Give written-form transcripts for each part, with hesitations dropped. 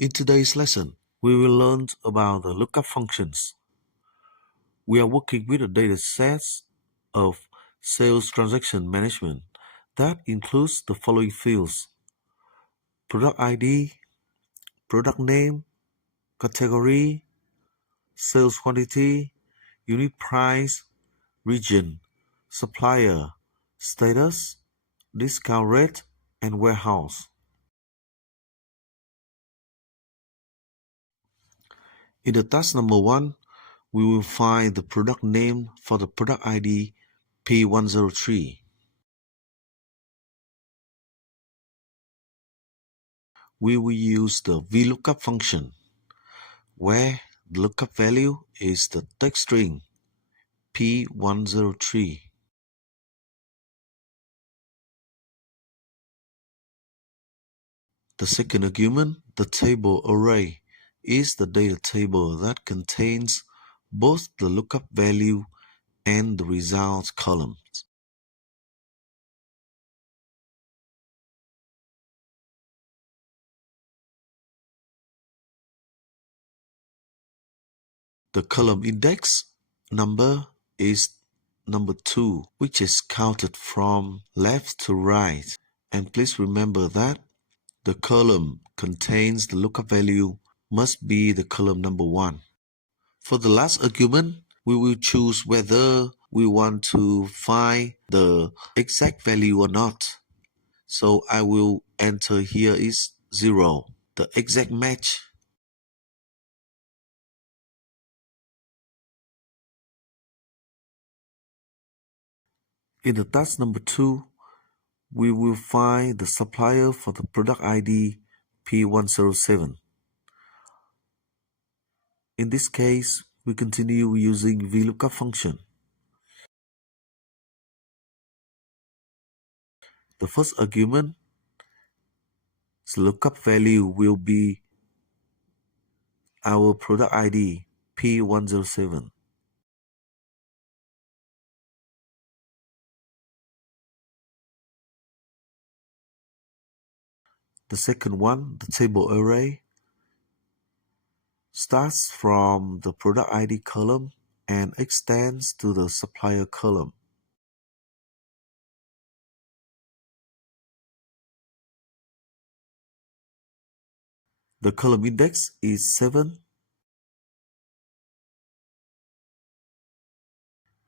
In today's lesson, we will learn about the lookup functions. We are working with a data set of sales transaction management that includes the following fields: product ID, product name, category, sales quantity, unit price, region, supplier, status, discount rate, and warehouse. In the task number 1, we will find the product name for the product ID P103. We will use the VLOOKUP function, where the lookup value is the text string P103. The second argument, the table array, is the data table that contains both the lookup value and the results columns. The column index number is number 2, which is counted from left to right. And please remember that the column contains the lookup value must be the column number 1. For the last argument, we will choose whether we want to find the exact value or not. So I will enter here is 0, the exact match. In the task number 2, we will find the supplier for the product ID P107. In this case, we continue using VLOOKUP function. The first argument, the lookup value will be our product ID P107. The second one, the table array, starts from the product ID column and extends to the supplier column. The column index is 7,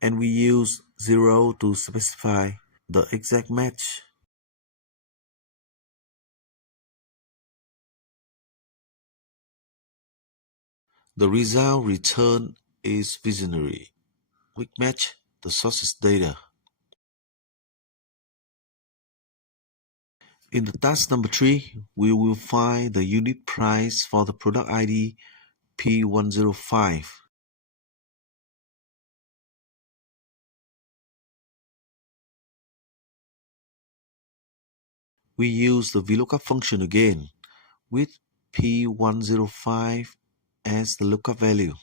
and we use 0 to specify the exact match. The result returned is visionary. We match the source's data. In the task number 3, we will find the unit price for the product ID P105. We use the VLOOKUP function again, with P105 as the lookup value.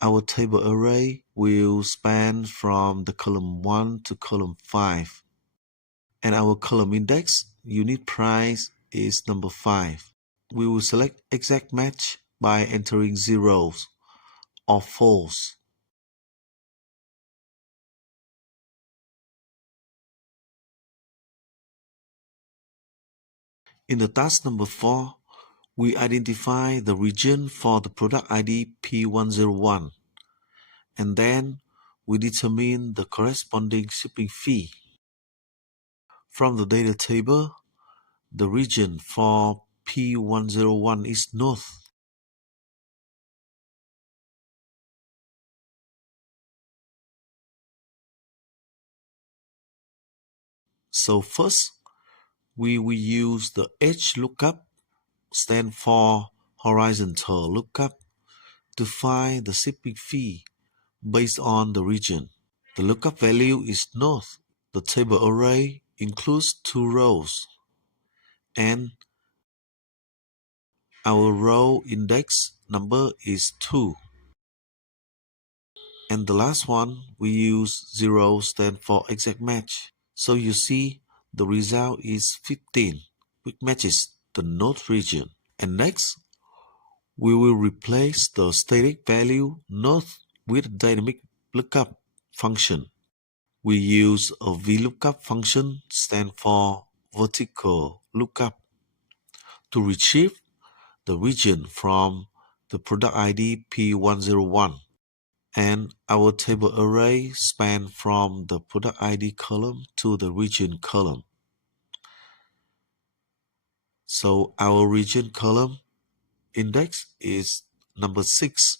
Our table array will span from the column 1 to column 5. And our column index, unit price, is number 5. We will select exact match by entering zeros or false. In the task number 4, we identify the region for the product ID P101, and then we determine the corresponding shipping fee. From the data table, the region for P101 is North. So first, we will use the HLOOKUP, stand for horizontal lookup, to find the shipping fee based on the region. The lookup value is North. The table array includes 2 rows, and our row index number is 2. And the last one, we use 0 stand for exact match. So you see the result is 15, which matches the North region. And next, we will replace the static value north with a dynamic lookup function. We use a VLOOKUP function stand for vertical lookup to retrieve the region from the product ID P101, and our table array span from the product ID column to the region column. So our region column index is number 6.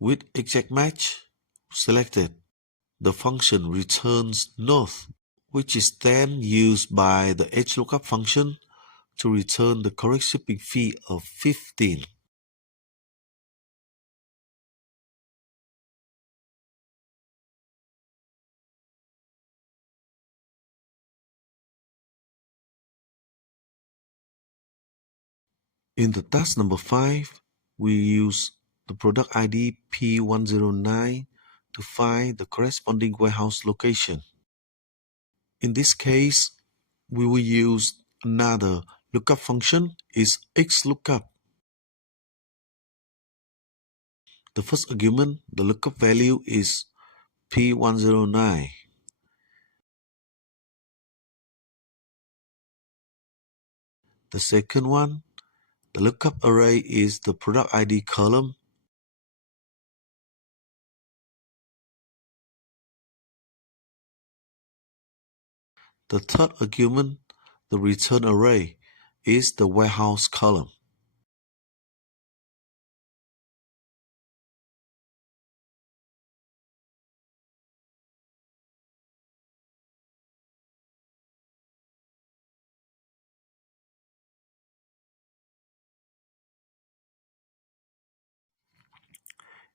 With exact match selected, the function returns north, which is then used by the HLOOKUP function to return the correct shipping fee of 15. In the task number 5, we use the product ID P109 to find the corresponding warehouse location. In this case, we will use another lookup function is XLOOKUP. The first argument, the lookup value is P109. The second one, the lookup array is the product ID column. The third argument, the return array, is the warehouse column.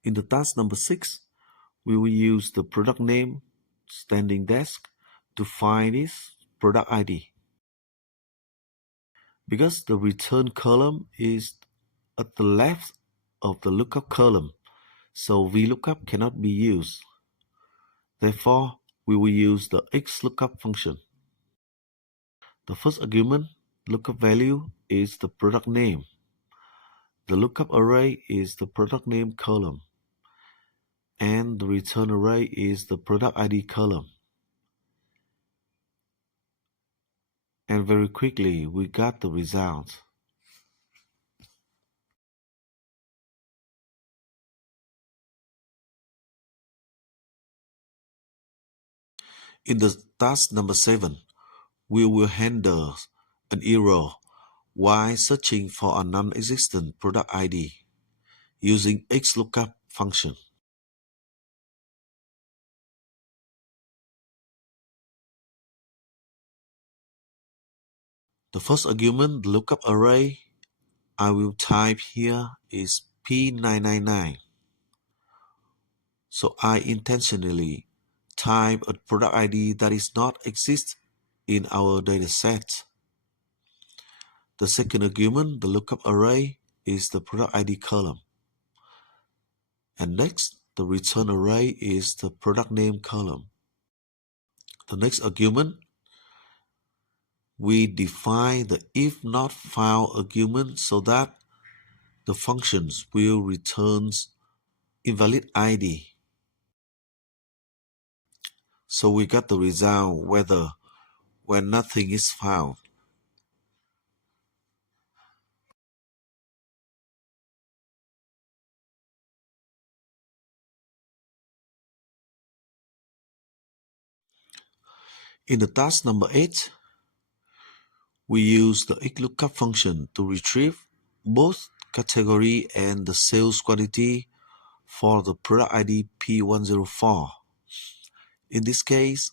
In the task number 6, we will use the product name standing desk to find its product ID. Because the return column is at the left of the lookup column, so VLOOKUP cannot be used. Therefore, we will use the XLOOKUP function. The first argument, lookup value, is the product name. The lookup array is the product name column, and the return array is the product ID column. And very quickly, we got the result. In the task number 7, we will handle an error while searching for a non-existent product ID using XLOOKUP function. The first argument, the lookup array, I will type here is P999. So I intentionally type a product ID that is not exist in our dataset. The second argument, the lookup array, is the product ID column. And next, the return array is the product name column. The next argument, we define the if not found argument so that the functions will return invalid ID. So we got the result when nothing is found. In the task number 8, we use the XLOOKUP function to retrieve both category and the sales quantity for the product ID P104. In this case,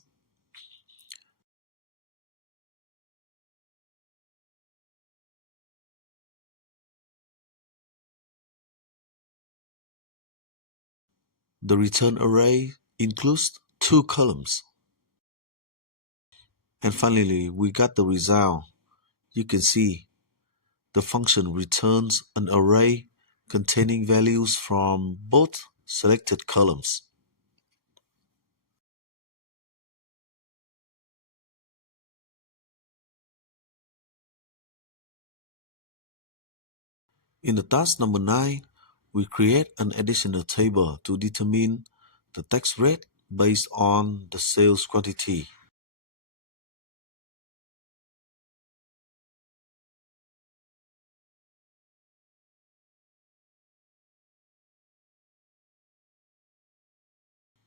the return array includes 2 columns. And finally, we got the result. You can see the function returns an array containing values from both selected columns. In the task number 9, we create an additional table to determine the tax rate based on the sales quantity.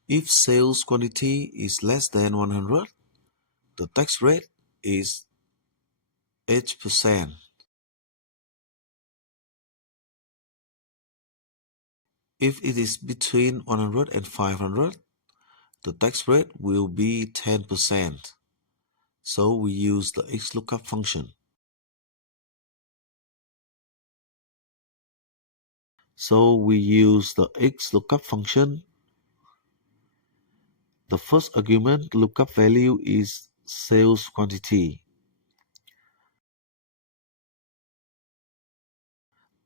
If sales quantity is less than 100, the tax rate is 8%. If it is between 100 and 500, the tax rate will be 10%. So we use the XLOOKUP function. So we use the XLOOKUP function. The first argument lookup value is sales quantity.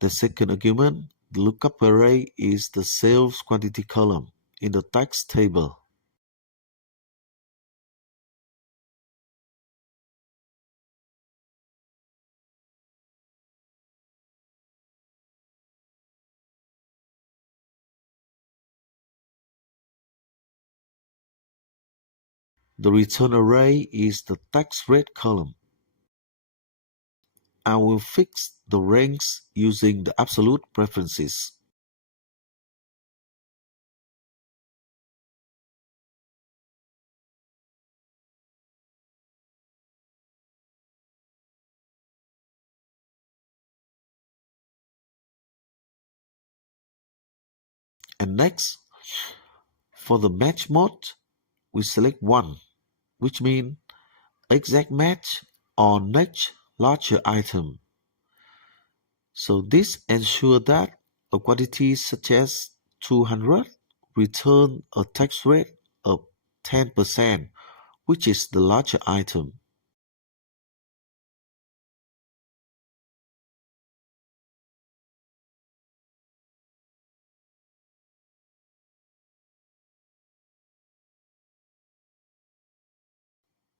The second argument, the lookup array, is the sales quantity column in the tax table. The return array is the tax rate column. I will fix the ranks using the absolute preferences. And next, for the match mode, we select 1, which means exact match or next larger item. So this ensures that a quantity such as 200 return a tax rate of 10%, which is the larger item.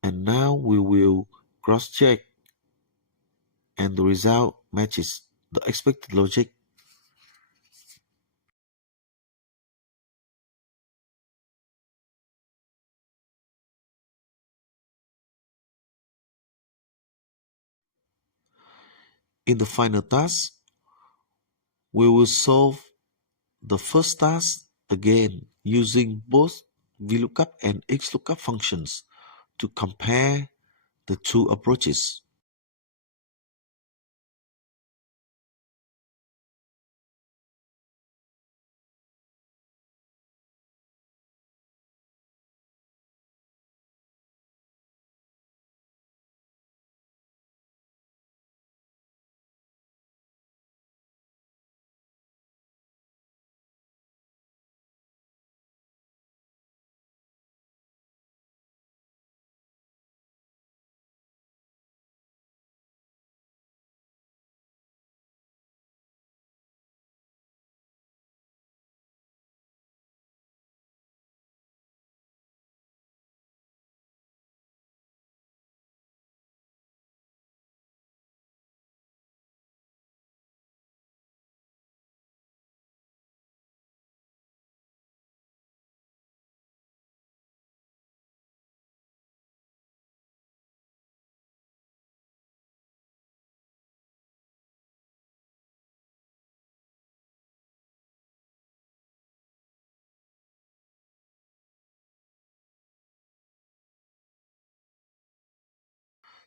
And now we will cross-check, and the result matches the expected logic. In the final task, we will solve the first task again using both VLOOKUP and XLOOKUP functions to compare the two approaches.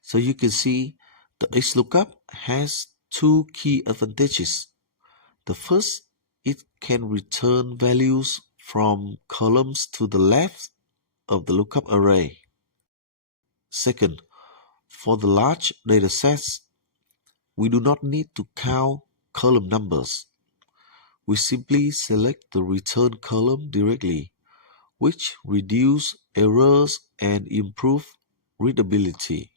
So you can see the XLOOKUP has two key advantages. The first, it can return values from columns to the left of the lookup array. Second, for the large datasets, we do not need to count column numbers. We simply select the return column directly, which reduces errors and improves readability.